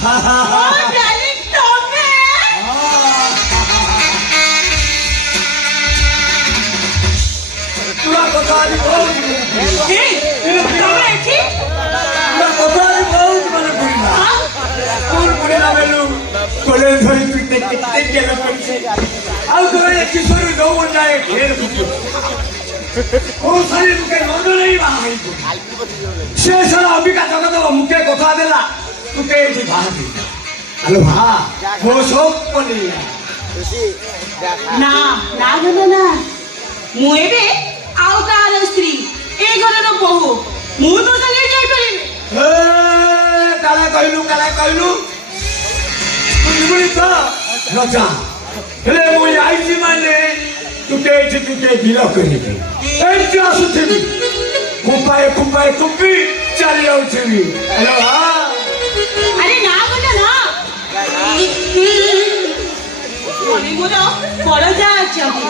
ডার্লিং তবে তোরা কথা আজ বহুত এই তবে এটি তোরা কথা আজ বহুত মনে করি না কোন করে না বেলু কোলে ধরে তুই দেখতে গেলে করছে আর তোরা কিশোর দৌড় যায় ঘের ফুটো ও সারি মুখে নজর নেই ভাই সে সারা অবিকা জগত মুখে কথা দেলা তোকে এসে ভাবি হ্যালো ভা ও সব বলি না না গেল না ମୁଁ ଏବେ ଆଉ କାହାର ସ୍ତ୍ରୀ ଏ ଘରର ବୋହୂ ମୁଁ ତୋ ସାଙ୍ଗରେ ଯାଇପାରିବି କାଳେ କହିଲୁ ବୁଝିବୁନି ତ ରଜା ହେଲେ ମୁଁ ଆଇଛି ମାନେ ତୁକେ ଗିଲ କରିବି ଏଇଠି ଆସୁଥିବି କୁମ୍ପାଏ କୁମ୍ପି ଚାଲି ଯାଉଥିବି ହ୍ୟାଲୋ ଆରେ ନା ଗଲ ନା ମୋର ବଡ଼ ଯା ଅଛନ୍ତି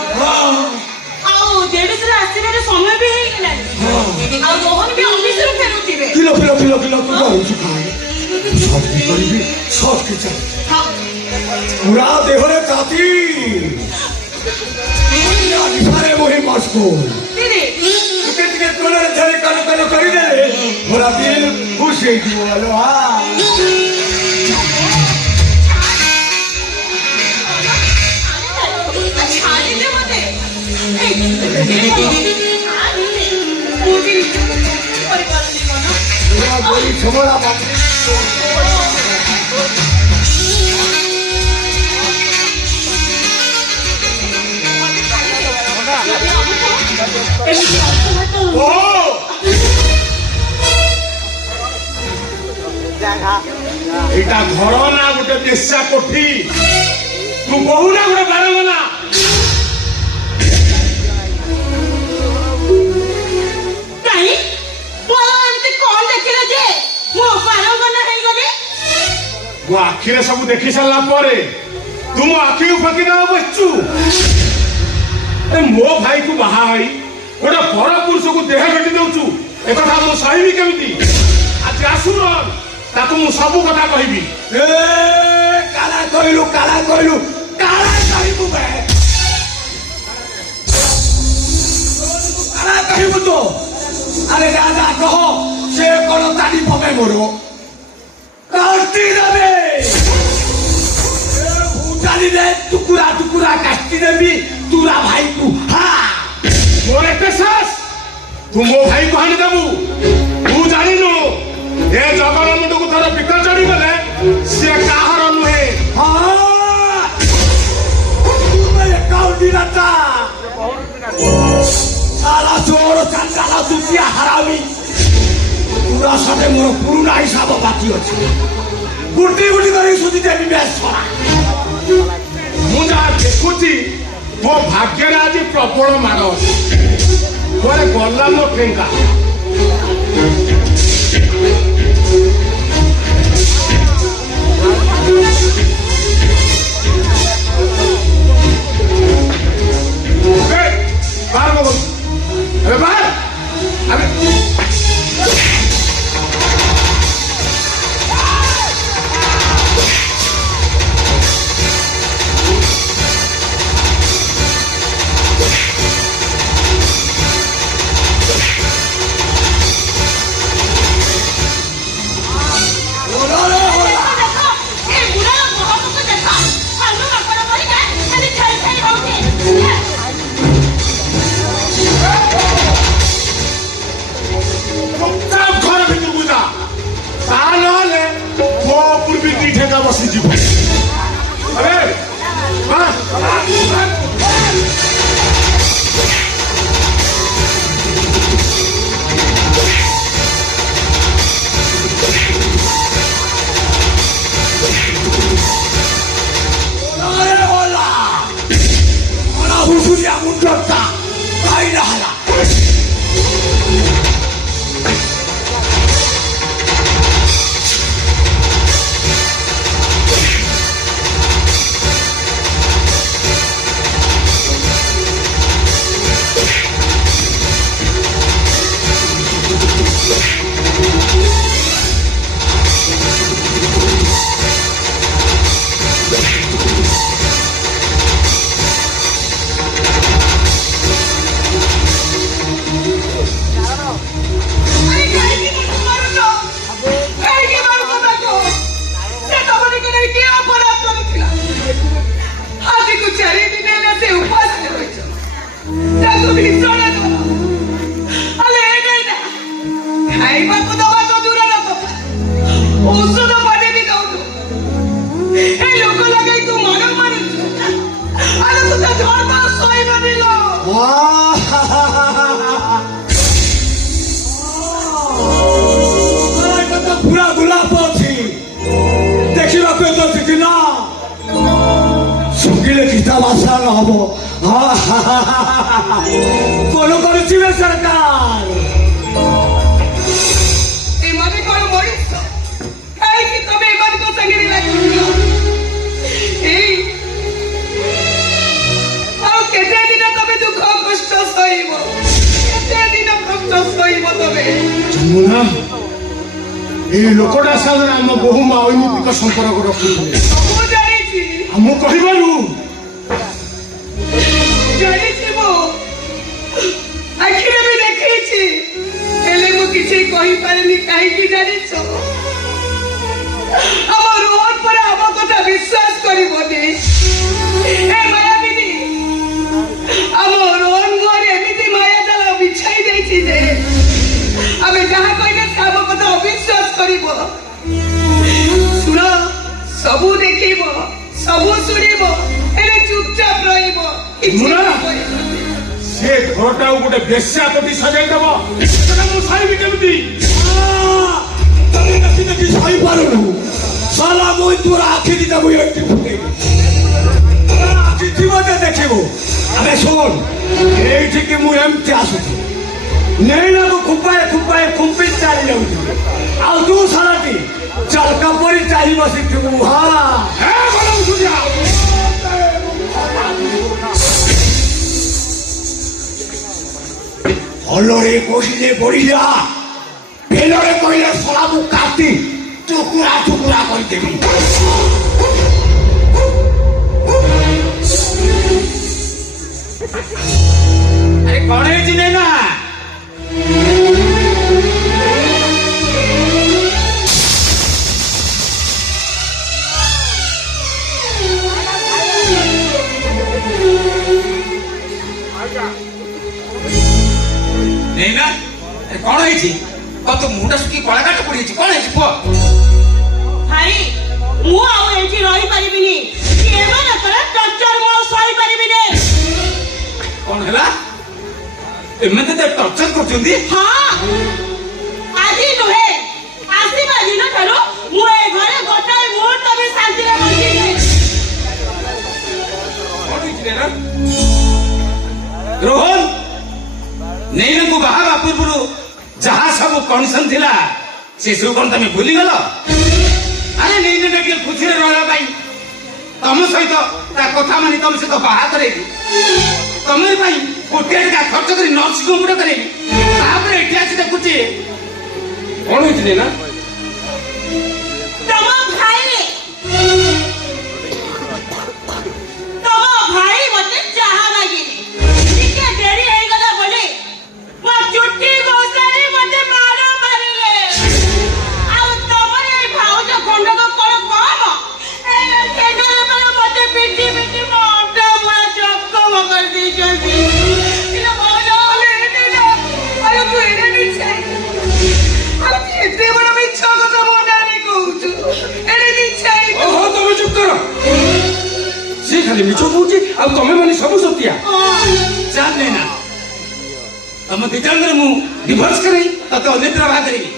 ଆଉ ଦେଢ଼ଶୁର ଆସିବାର ସମୟ ବି ହେଇଗଲାଣି ଆଉ ମୋହନ ବି ଅଫିସରୁ ଫେରୁଥିବେ କିଲୋ ତୁ କହୁଛୁ ଖାଏ ସବଜି କରିବି ସବ୍ କିଛି ପୁରା ଦେହରେ ତାତି ଆଜିଠାରେ ବହି ମସ୍କୁଲ ଟିକେ ତୋଳରେ ଝରି କାନ କରିଦେଲେ ପୁରା ଦିନ ଖୁସି ହେଇଯିବ ହ୍ୟାଲୋ ଛାଡ଼ିଦେ ମତେ ମୁଁ ବି କରିପାରୁନି ମନ ଛମଳା এটা ঘর না গোটে বেশ্যা কোঠি তু বহু না গোটে বারঙ্গনা କାହିଁ ମୋର ଏମିତି କଣ ଦେଖିଲେ ଯେ ମୁଁ ବାରଙ୍ଗନା ହେଇଗଲି ମୋ ଆଖିରେ ସବୁ ଦେଖି ସାରିଲା ପରେ ତୁ ମୋ ଆଖିକୁ ଫାଙ୍କି ଦେବା ବସିଛୁ ମୋ ଭାଇକୁ ବାହା ହେଇ ଗୋଟେ ପର ପୁରୁଷକୁ ଦେହ ଭେଟି ଦଉଛୁ ଏକଥା ମୁଁ ସହିବି କେମିତି ଆଜି ଆସୁନ ତାକୁ ମୁଁ ସବୁ କଥା କହିବି କାଲା କହିଲୁ କାଲା କହିବୁ କାଲା କହିବୁ ତ ଆରେ ରାଜା କହ ସେ କଣ ତାଲି ପବେ ମୋର କାଟି ଦେବେ ଭୁଟାଲିରେ ଟୁକୁରା କାଟି ଦେବି ତୁରା ଭାଇକୁ ମୋର ଏତେ ସାହସ ତୁ ମୋ ଭାଇକୁ ହାଣି ଦେବୁ ତୁ ଜାଣିନୁ ଏ ଜଗନ ମୁଣ୍ଡକୁ ଥର ପିକ ଚଢିଗଲେ ସିଏ କାହାର ନୁହେଁ সারা চোর চালা দুটিয়া হারামি পুরা সাথে মোর পুরুনা হিসাব বাকি আছে গুটি করে সুদি দেবি বেশ ছড়া ମୁଁ ଯାହା ଦେଖୁଛି ମୋ ଭାଗ୍ୟରେ ଆଜି ପ୍ରବଳ ମାଡ଼ ଅଛି କୁଆଡ଼େ ଗଲା ମୋ ଠେଙ୍ଗା ଭାଷା ହବ କଣ କରୁଥିବେ ସରକାର? ଏମାନେ କଣ ମଣିଷ? କାହିଁକି ତମେ ଏମାନଙ୍କ ସାଙ୍ଗରେ ଲାଗୁଛ? ଏଇ ଆଉ କେତେ ଦିନ ତମେ ଦୁଃଖ କଷ୍ଟ ସହିବ? କେତେ ଦିନ କଷ୍ଟ ସହିବ ତମେ? ଯମୁନା এই ଲୋକଟା ସାଙ୍ଗରେ ଆମ ବୋହୁ ମା ଅନୈତିକ ସମ୍ପର୍କ ରଖୁଥିଲେ। ମୁଁ ଜାଣିଛି ମୁଁ କହିବାରୁ ଜାଣିଛି ମୁଁ ଆଖିରେ ବି ଦେଖିଛି, ହେଲେ ମୁଁ କିଛି କହିପାରିନି। କାହିଁକି ଜାଣିଛ? ଆମ ରୋହନ ପରେ ଆମ କଥା ବିଶ୍ୱାସ କରିବନି। ଏ ମାୟାବିନୀ ଆମ ରୋହନ ଘରେ ଏମିତି ମାୟା ଜାଲ ବିଛାଇ ଦେଇଛି ଯେ ଆମେ ଯାହା କହିଲେ ସେ ଆମ କଥା ଅବିଶ୍ୱାସ କରିବ। ଶୁଣ, ସବୁ ଦେଖିବ, ସବୁ ଶୁଣିବ, ହେଲେ ଚୁପଚାପ ରହିବ। କିଛି କହିବନି। ସେ ଘରଟାକୁ ଗୋଟେ ବେଶ୍ୟା ପ୍ରତି ସଜାଇଦବ, ସେଟା ମୁଁ ସାହିବି କେମିତି? ତମେ ଦେଖି ଦେଖି ସହିପାରୁନୁ ସାଲା ମୁଁ ତୋର ଆଖି ଦିଟା ମୁଁ ଏଠି ଫୁଟେଇବି। ଆଖି ଥିବ ଯେ ଦେଖିବୁ। ଆରେ ଶୁଣ, ଏଇଠିକି ମୁଁ ଏମିତି ଆସୁଛି, ନେଇନାକୁ ଖୁମ୍ପାଏ ଖୁମ୍ପାଏ ଖୁମ୍ପି ଚାଲି ଯାଉଛି, ଆଉ ତୁ ସାଲାଟି ଚାଲକା ପରି ଚାଲି ବସିଥିବୁ। ଭଲରେ କହିଲେ ବଢିଲା, ଭେଲରେ କହିଲେ ଶଳା ମୁଁ କାଟି ଟୁକୁରା ଟୁକୁରା କରିଦେବି। ଆରେ କଣ ହେଇଛି ନେନା? ନେନା କଣ ହେଇଛି? ତୋ ମୁଣ୍ଡ ଶୁଖି କଳା କାଠ ପଡିଯାଇଛି, କଣ ହେଇଛି କୁହ? ଭାଇ, ମୁଁ ଆଉ ଏଇଠି ରହିପାରିବିନି। ଏମାନଙ୍କର ଟର୍ଚର ମୁଁ ଆଉ ସହିପାରିବିନି। କଣ ହେଲା? ଏମାନେ ତ ଟର୍ଚର କରୁଛନ୍ତି। ହଁ, ଆଜି ନୁହେଁ, ଆସିବା ଦିନ ଠାରୁ ମୁଁ ଏ ଘରେ ଗୋଟାଏ ମୁହୂର୍ତ୍ତ ବି ଶାନ୍ତିରେ ବସିନି। କଣ ହେଇଛି ନେନା? ରୋହନ ନେଇନାଙ୍କୁ ବାହା ହେବା ପୂର୍ବରୁ ଯାହା ସବୁ କଣ୍ଡିସନ ଥିଲା ସେ ସବୁ କଣ ତମେ ଭୁଲିଗଲ? ଆରେ ନେଇନା ଟିକେ ଖୁସିରେ ରହିବା ପାଇଁ ତମ ସହିତ ତା କଥା ମାନି ତମ ସହିତ ବାହା କରେଇବି, ତମ ପାଇଁ କୋଟିଏ ଟଙ୍କା ଖର୍ଚ୍ଚ କରି ନର୍ସିଂ ହୋମ ଗୋଟେ କରେଇବି, ତାପରେ ଏଠି ଆସି ଦେଖୁଛି କଣ ହେଇଛି ନେନା? ତମ ଭାଇ ମତେ ଚାହା ମାଗିଲେ, ଟିକେ ଡେରି ହେଇଗଲା ବୋଲି ମୋ ଚୁଟି ଘୋଷାରି ମତେ ମାଡ଼ ମାରିଲେ। ଆଉ ତମର ଏଇ ଭାଉଜ ଖଣ୍ଡକ କଣ କମ? ମତେ ପିଟି ପିଟି ମୋ ଅଣ୍ଟା ପୁରା ଚକମ କରିଦେଇଛନ୍ତି। ଏତେ ବଡ ମିଛ କଥା ମୋ ନାଁରେ କହୁଛୁ? ଓହୋ ତମେ ଚୁପ କର। ସେ ଖାଲି ମିଛ କହୁଛି ଆଉ ତମେ ମାନେ ସବୁ ସତ୍ୟା। ଚାଲ ନେନା, ତମ ଦି ଜଣଙ୍କର ମୁଁ ଡିଭୋର୍ସ କରେଇ ତତେ ଅନ୍ୟତ୍ର ବାହା କରିବି।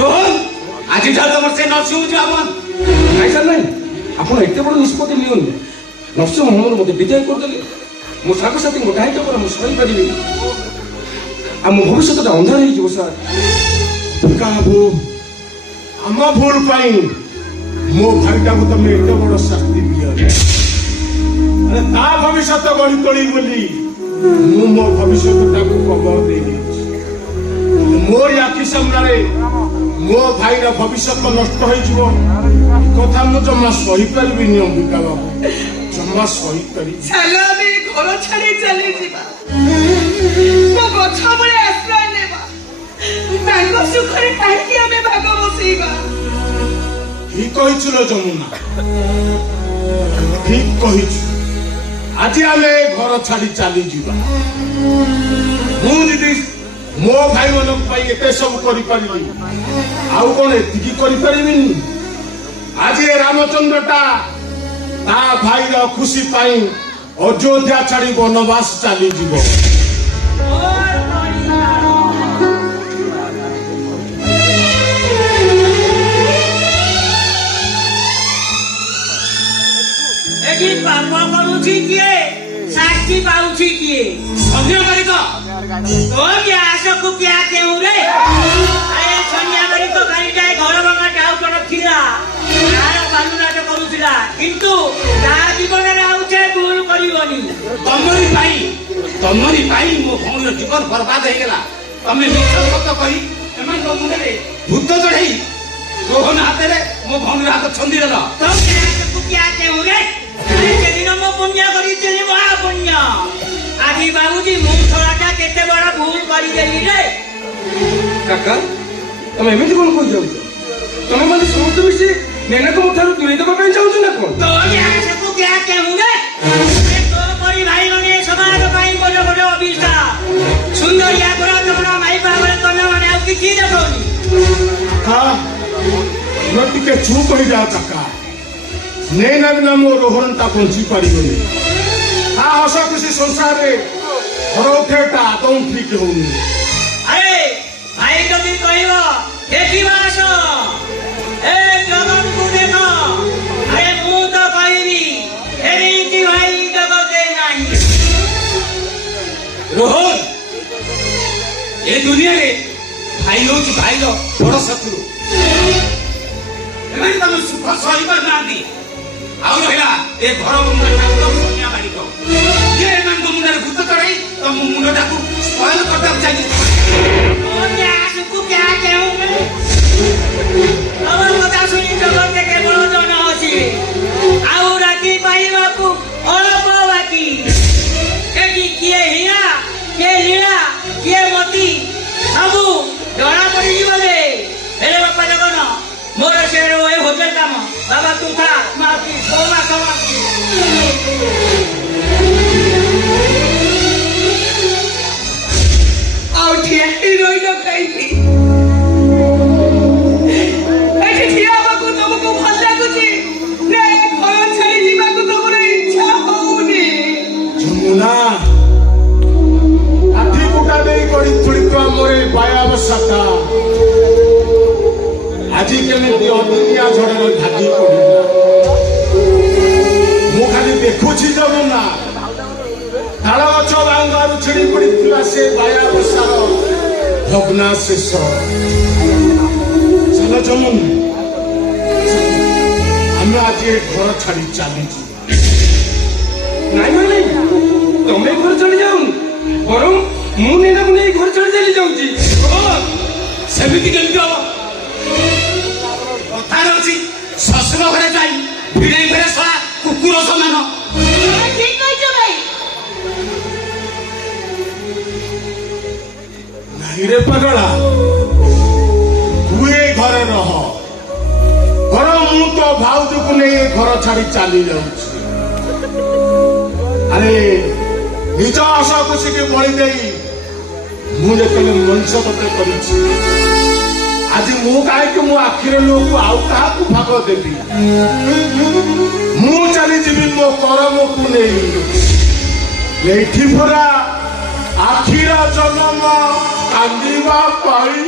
ରୋହନ ଆଜିଠାରୁ ତମର ସେ ନର୍ସିଂ ହୋମ ଯିବା ବନ୍ଦ। ନାଇଁ ସାର୍ ନାଇଁ, ଆପଣ ଏତେ ବଡ଼ ନିଷ୍ପତ୍ତି ନିଅନ୍ତୁ। ନର୍ସିଂ ହୋମରୁ ମୋତେ ବିଦାୟ କରିଦେଲେ ମୋ ସାଙ୍ଗସାଥୀଙ୍କ କାହିଁକି ପରେ ମୁଁ ସହିପାରିବି, ଆଉ ମୋ ଭବିଷ୍ୟତଟା ଅନ୍ଧାର ହେଇଯିବ ସାର୍। କାହାକୁ ଆମ ଭୁଲ ପାଇଁ ମୋ ଭାଇଟାକୁ ତମେ ଏତେ ବଡ ଶାସ୍ତି ଦିଅ। ଆରେ ତା ଭବିଷ୍ୟତ ଗଢି ତୋଳି ବୋଲି ମୁଁ ମୋ ଭବିଷ୍ୟତଟାକୁ କବର ଦେଇଦେଇଛି। ମୋରି ଆଖି ସାମ୍ନାରେ ମୋ ଭାଇର ଭବିଷ୍ୟତ ନଷ୍ଟ ହେଇଯିବ, କଥା ମୁଁ ଜମା ସହିପାରିବିନି ଅମ୍ବିକା ବାବୁ, ଜମା ସହିପାରିବି। ଚାଲ ଆମେ ଘର ଛାଡି ଚାଲିଯିବା, ମୋ ଗଛ ମୂଳେ ଆଶ୍ରୟ ନେବା। ତାଙ୍କ ସୁଖରେ କାହିଁକି ଆମେ ଭାଗ ବସେଇବା? ଠିକ କହିଛୁ ଲୋ ଯମୁନା, ଠିକ କହିଛୁ। ଆଜି ଆମେ ଘର ଛାଡି ଚାଲିଯିବା। ମୁଁ ଯଦି ମୋ ଭାଇମାନଙ୍କ ପାଇଁ ଏତେ ସବୁ କରିପାରିବି, ଆଉ କଣ ଏତିକି କରିପାରିବିନି? ଆଜି ରାମଚନ୍ଦ୍ରଟା ତା ଭାଇର ଖୁସି ପାଇଁ ଅଯୋଧ୍ୟା ଛାଡି ବନବାସ ଚାଲିଯିବ। ଏଠି ପାପ କରୁଛି କିଏ? तो क्या आशा क्या क्यों रे अरे सन्या बड़ी तो गाड़ी जाए घर भंगा टाउ कर थिला यार बालुना तो करूथिला किंतु ता जीवन रे आउचे भूल करिवनी तमरी पाई मो भौणीर जीवन बर्बाद हो गला तमे मिछ सत कही एमान मुंडे भूत चढ़ई रोहन हाथ रे मो भौणीर हाथ छंदी देला तो क्या क्यों रे के दिन मो पुण्य करी चली बड़ा पुण्य आदि बाबूजी मु थोड़ाटा केते बड़ा भूल करी देली रे काका तमे एमिति कोन कहि जाउ तमे माने समस्त मिसी नेना को मुठारु दूरे देबा ପାଇଁ ଚାହୁଛ ନା कोन तो ये क्या क्यों रे तो परी भाई मने समाज ପାଇଁ बड़ बड़ अभिशाप सुंदरिया गुरा तमरा माई बाबरे तने माने आ की देखोनी हाँ मैं टिके चुप हो जा काका नहीं ना बिना मो रोहन ता पहुंची पारिबनी हाँ हस खुशी संसार रे घर उठेटा आदौ ठीक होनी अरे भाई कभी कहबो देखी बास ए जगन को देखो अरे मु तो कहबी एरीति भाई जगते नहीं रोहन ए दुनिया रे भाई होची भाई रो बड़ शत्रु एମାନେ ତମେ ସୁଖ ସହିପାରୁ ନାହାନ୍ତି ଆଉ ରହିଲା ଏ ଘର ମୁଣ୍ଡରେ ଠାକୁର ସନ୍ୟା ବାରିକ କିଏ ଏମାନଙ୍କ ମୁଣ୍ଡରେ ଭୂତ ଚଢ଼ାଇ ତମ ମୁଣ୍ଡଟାକୁ ସ୍ପଏଲ କରିଦେବାକୁ ଚାହିଁଛି ओ क्या सुकु क्या क्यों আমার কথা শুনি জগতে কেবল জন হসি আউ রাতি পাইবাকু অল্প বাকি এটি কিয়ে হিয়া কিয়ে লীলা কিয়ে মতি সবু জনা পড়ি জীবনে হেলে বাপা জগন মোর সে ওই হোটেল কাম বাবা তু খা মাতি সোমা সমাপ্তি ଆଉ ଠିଆ ହେଇ ରହିଲ କାହିଁକି ଏଠି ଠିଆ ହେବାକୁ ତମକୁ ଭଲ ଲାଗୁଛି ନା ଏ ଘର ଛାଡି ଯିବାକୁ ତମର ଇଚ୍ଛା ହଉନି ଯମୁନା ଆଠି କୁଟା ଦେଇ କରି ତୁଳିତ ଆମର ଏ ବାୟାବସାଟା ଆଜି କେମିତି ଅଦିନିଆ ଝଡ଼ରେ ଭାଗି ପଡ଼ିଲା ମୁଁ ଖାଲି ଦେଖୁଛି ଯମୁନା ତାଳ ଗଛ ବାଙ୍ଗାରୁ ଛିଡ଼ି ପଡ଼ିଥିଲା ସେ ବାୟାବସାର ଭଗ୍ନାଶେଷ ଚାଲ ଯମୁନା ଆମେ ଆଜି ଏ ଘର ଛାଡ଼ି ଚାଲିଛୁ ନାଇଁ ମାନେ ତମେ ଘର ଚଳି ଯାଉନି ବରଂ ମୁଁ ନେନାକୁ ନେଇ ଘର ଚଳି ଚାଲି ଯାଉଛି ସେମିତି କେମିତି ହବ କଥାରେ ଅଛି ଶ୍ୱଶୁର ଘରେ ଯାଇ ଭିଡ଼େଇ ଘରେ ଶଳା କୁକୁର ସମାନ ঠিক কইছো ভাই ନାଇଁରେ ପାଗଳା ତୁ ଏ ଘରେ ରହ ବରଂ ମୁଁ ତ ଭାଉଜକୁ ନେଇ ଏ ଘର ଛାଡ଼ି ଚାଲି ଯାଉଛି ଆରେ ନିଜ ହସ ଖୁସିକି ବଳି ଦେଇ ମୁଁ ଯେତେବେଳେ ମଣିଷ ତତେ କରିଛି ଆଜି ମୁଁ କାହିଁକି ମୋ ଆଖିର ଲୁହକୁ ଆଉ କାହାକୁ ଭାଗ ଦେବି ମୁଁ ଚାଲିଯିବି ମୋ କରମକୁ ନେଇ ଏଇଠି ପରା ଆଖିର ଜନ୍ମ କାନ୍ଦିବା ପାଇଁ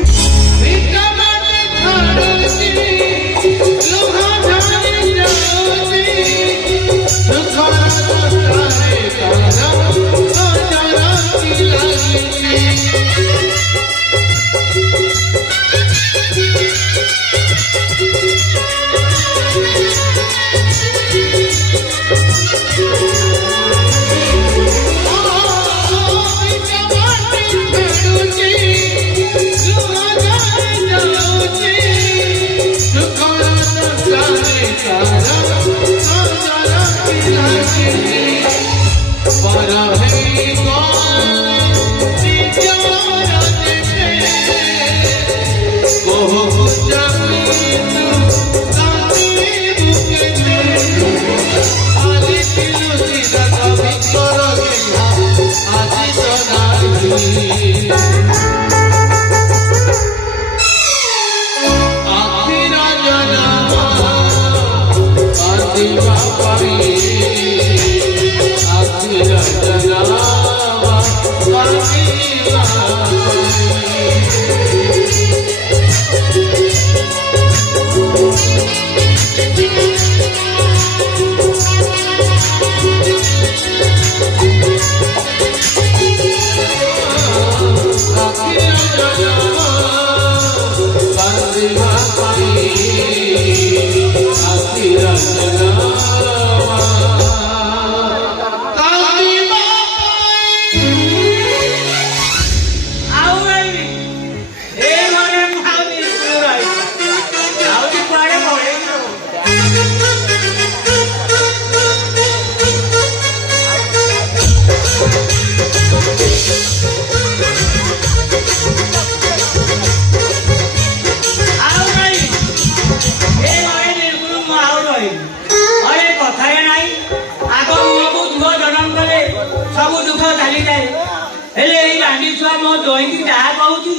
ଛୁଆ ମୋ ଦୋଇଁକି ଯାହା କହୁଛି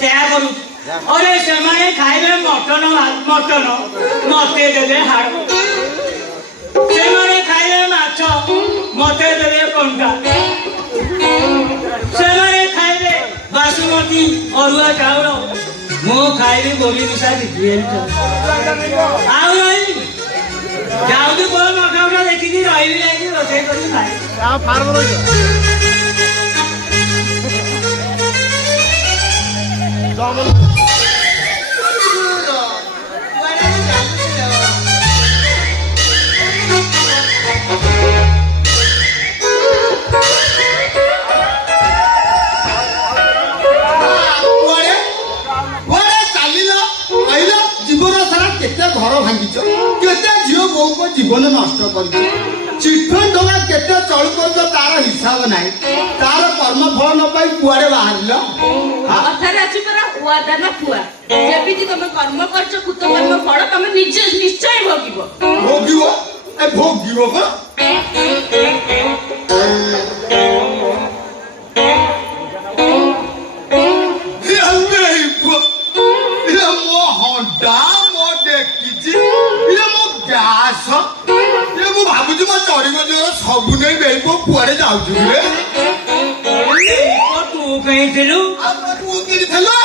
ସେୟା କରୁଛି। ଅରେ ସେମାନେ ଖାଇବେ ମଟନ ମତେ ଦେବେ ହାଡ଼, ସେମାନେ ଖାଇବେ ମାଛ ମତେ ଦେବେ କଣ୍ଟା, ସେମାନେ ଖାଇବେ ବାସୁମତୀ ଅରୁଆ ଚାଉଳ ମୁଁ ଖାଇବି ଗୋବି ମିଶା ଆଉ ରହିବି ଯାଉଛି କୋଉ ମଠ ଦେଖିକି ରହିବି ଯାଇକି ରୋଷେଇ କରି ଖାଇବି। घर भांगिच केते झील बो को जीवन नष्ट कर चिटफंड टका केते चल कर तार हिसाब नाही तार कर्म फल न पाई कुआडे बाहरल अथारे अछि परा वादा न फुआ जेबिति तमे कर्म करछ कुत कर्म फल तमे निश्चय भोगिबो ए भोगिबो को सब नहीं बेल को कुआडे जाउछु रे तू कहीं थिलु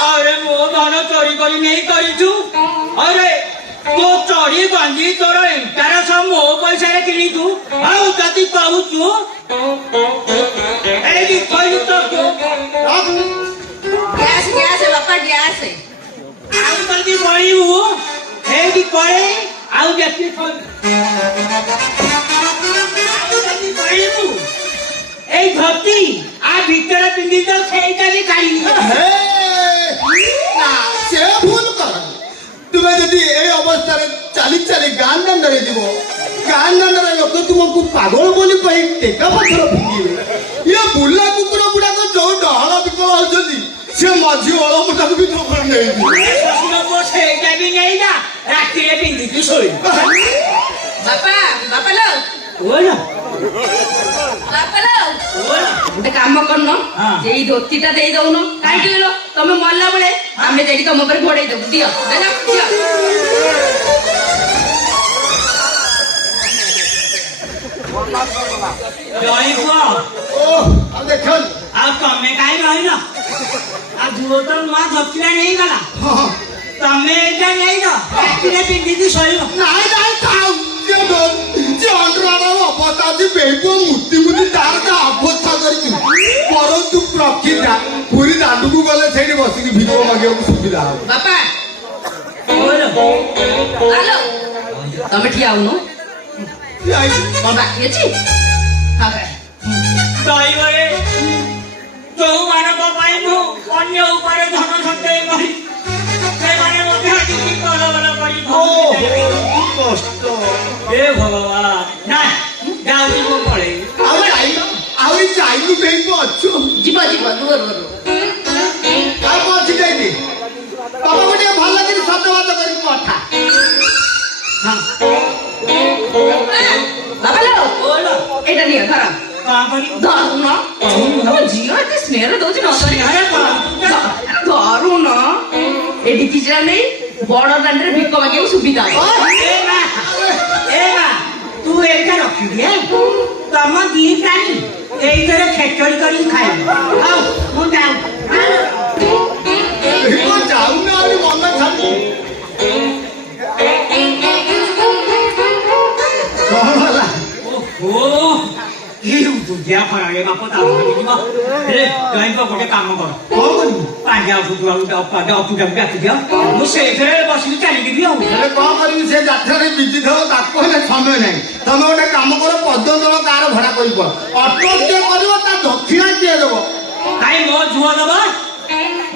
अरे मो धन चोरी करी नहीं करिछु अरे तो चोरी बांधी तोर एंटार सब मो पैसा रे किनिछु आउ कति कहूछु एडी कहि तो गैस बापा गैस आउ कति पळिबु एडी पळे आउ देखि এই ধরতি আর ভিতরে পিন্দি দাও সেইটা भी খাই না সে ভুল কর তুমি যদি এই অবস্থায় চালি চালি গান দান্ডরে দিব গান দান্ডরে লোক তোমাকে পাগল বলি কই টেকা পথর ফিকিবে ইয়া বুল্লা কুকুর গুড়াক যৌ ডহল বিকল হচ্ছন্তি সে মঝি অলমটাকে भी ধোকর নেই শ্বশুর বো সেইটা भी নেই না রাত্রিরে পিন্দি কি শোই बापा लो ওলা बापा लो ଗୋଟେ କାମ କରନ ଏଇ ଧୋତିଟା ଦେଇ ଦଉନ କାହିଁକି କହିଲ ତମେ ମରିଲା ବେଳେ ଆମେ ଯାଇକି ତମ ଉପରେ ଘୋଡେଇ ଦେବୁ ଦିଅ ଦିଅ ଜୟ ପୁଅ ଓ ଆଉ ଦେଖନ୍ ଆଉ ତମେ କାହିଁ ରହିଲ ଆଉ ଝୁଅ ତ ନୂଆ ଧୋତିଟା ନେଇଗଲା ତମେ ଏଇଟା ନେଇଲ ରାତିରେ ପିନ୍ଧିକି ଶୋଇବ নাই নাই খাও যে অন্তরার অবস্থা আছে বেগো মূর্তি মূর্তি তার কা অবস্থা করিছি পরন্তু প্রকৃতা পুরি দাঁডুকু গলে সেইটি বসিকি ভিডিও মাগিବାକୁ সুবিধা হবে ବାପା ହାଲୋ ତମେ ଠିଆ ହଉନ କଣ ବାକି ଅଛି ଦୈବରେ ଯୋଉମାନଙ୍କ ପାଇଁ ମୁଁ ଅନ୍ୟ ଉପରେ ଧନ ସଞ୍ଚୟ କରି ସେମାନେ ମଧ୍ୟ କିଛି କଳବଳ କରି কষ্ট ଏ ଭଗବାନ ନା ଯାଉଛି ମୁଁ ପଳେଇ আউরি চাইলু বেগো অଛୁ ଯିବ ରୁହ আর পছি যাইনি বাবা গোটে ভাল লাগি সত্যবাদ করি কথা ବାପା ଲୋ ଏଇଟା ନିଅ ଧର କଣ କରି ଧରୁନ ତମ ଝିଅ ଏତେ ସ୍ନେହ ଦଉଛି ନ ଧରୁନ ଏଠି କିଛି ନେଇ ବଡ ଦାଣ୍ଡରେ ଭିକ ମାଗିବାକୁ ସୁବିଧା ହବ ଏ ମା ତୁ ଏଇଟା ରଖିଦିଏ ତମ ଦି ପ୍ରାଣୀ ଏଇଥିରେ ଖେଚଡି କରିକି ଖାଇବ ହଉ ମୁଁ ଯାଉ যাও না আমি মন ছাড়ি ଓହୋ କି ଦୁଧିଆ ଖରାରେ ବାପ ତାକୁ ଯିବ ହେଲେ ଜୟଙ୍କ ଗୋଟେ କାମ କର କଣ କରିବୁ ପାଣ୍ଡିଆ ଅପୁଟାକୁ ଡାକିଦିଅ ମୁଁ ସେଇଥିରେ ବସିକି ଚାଲିଯିବି ଆଉ ହେଲେ କଣ କରିବି ସେ ଯାତ୍ରାରେ ବିଜି ଥିବ ତାକୁ ହେଲେ ସମୟ ନାହିଁ ତମେ ଗୋଟେ କାମ କର ପଦ୍ମଦଳ କାର ଭଡା କରିବ ଅଟୋ କିଏ କରିବ ତା ଦକ୍ଷିଣା କିଏ ଦେବ କାଇଁ ମୋ ଝୁଅ ଦବ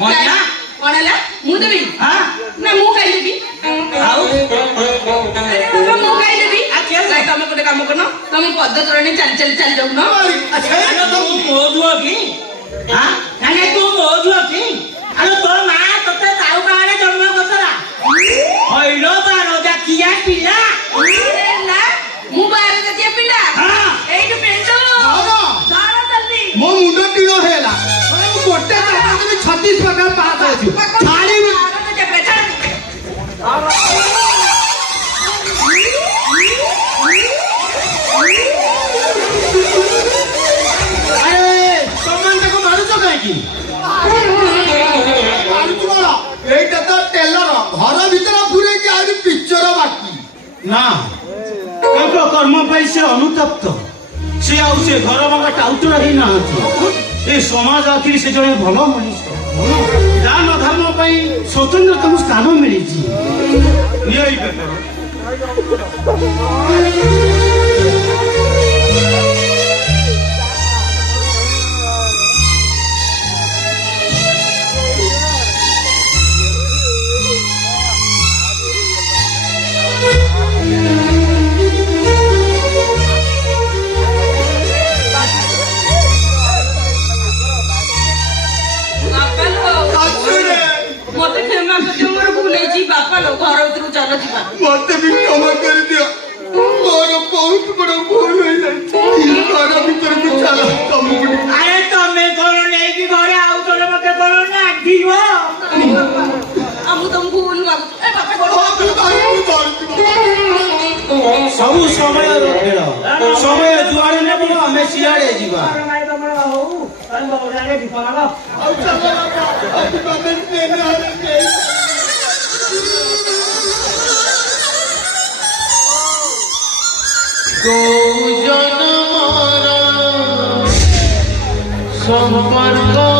ମଜା କଣ ହେଲା ମୁଁ ଦେବି ହଁ ନା ମୁଁ ଖାଇଦେବି ଆଉ ମୁଁ ଖାଇଦେବି ତମେ ଗୋଟେ କାମ କରୁନ ତମେ ପଦ ତୋରଣୀ ଚାଲି ଯାଉନ ତୁ ମୋ ଝୁଅ କି ନାଇଁ ତୁ ମୋ ଝୁଅ କି ଆଲୋ ତୋ ମା ତତେ କାଉ କାଳେ ଜନ୍ମ କରିଥିଲା ହଇଲୋ ବାରଜା କିଆ ପିଲା ମୁଁ ବାର ଜାତୀୟ ପିଲା ହଁ ଏଇଠୁ ପେଣ୍ଟ ଧର ଜଲ୍ଦି ମୋ ମୁଣ୍ଡ ଟିଣ ହେଲା ନା ତାଙ୍କ କର୍ମ ପାଇଁ ସେ ଅନୁତପ୍ତ। ସେ ଆଉ ସେ ଘର ବାବା ଟାଉଟର ହେଇନାହାନ୍ତି। ଏ ସମାଜ ଆଖିରେ ସେ ଜଣେ ଭଲ ମଣିଷ। ଦାନ ଧର୍ମ ପାଇଁ ସ୍ୱତନ୍ତ୍ର ତାଙ୍କୁ ସ୍ଥାନ ମିଳିଛି। ନିଅ ଏଇ ପେପର। ମତେ କ୍ଷମା କରିଦିଅ, ମୋର ଭୁଲ ହେଇଛି। ବାପା ଲୋ, ଘର ଭିତରକୁ ଚାଲ ଯିବା। ମତେ ବି କ୍ଷମା କରିଦିଅ, ମୋର ବହୁତ ବଡ ଭୁଲ ହେଇଯାଇଛି। ଘର ଭିତରକୁ ଚାଲ, ତମକୁ ଆରେ ତମେ କଣ ନେଇକି ଘରେ ଆଉ ଥରେ ମତେ କଣ ନାଗିବ? ଆମକୁ ତମ ଭୁଲ ମାଗୁଛୁ। ଏ ବାପା ଗୋଡ଼ ସବୁ ସମୟର ଖେଳ। ସମୟ ଯୁଆଡେ ନେବ ଆମେ ସିଆଡେ ଯିବା। জন্মর সম্পর্ক